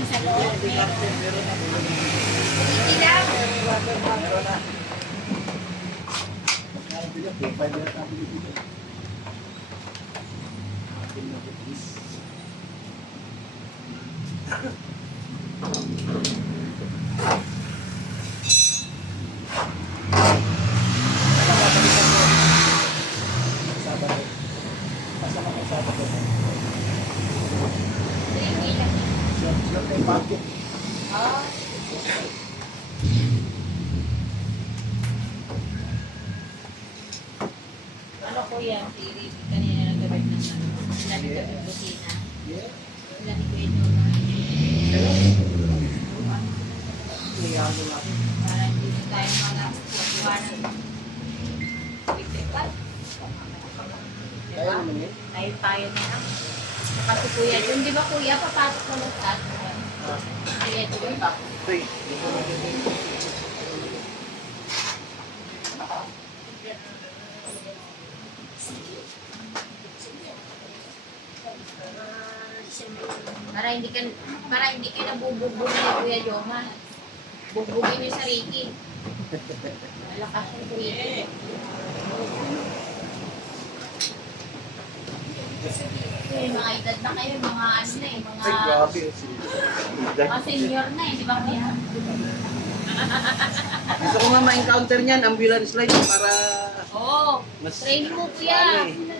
training sa loob. Meron na. Hindi lang. Meron na. Five minutes na binibigay. Ah. Ano po yan? Kanina nagabit ng ano. Lamig ka yung busina. Lamig ko ito. Para hindi na tayo magawa ng electrical. Diba? Tayo na lang. Kasi kuya, yun di ba kuya, papasok mo ng taas mo. Kaya ito yun ba? Para hindi ka nabubugbog ni Kuya Joma. Bugbugin niyo sa Ricky. Malakas yung Ricky. Yung mga edad na kayo, mga ano na eh, mga senior na eh, di ba kuya? Gusto ko nga ma-encounter niyan, ambulance line para Oo, mas training mo kuya. ano eh.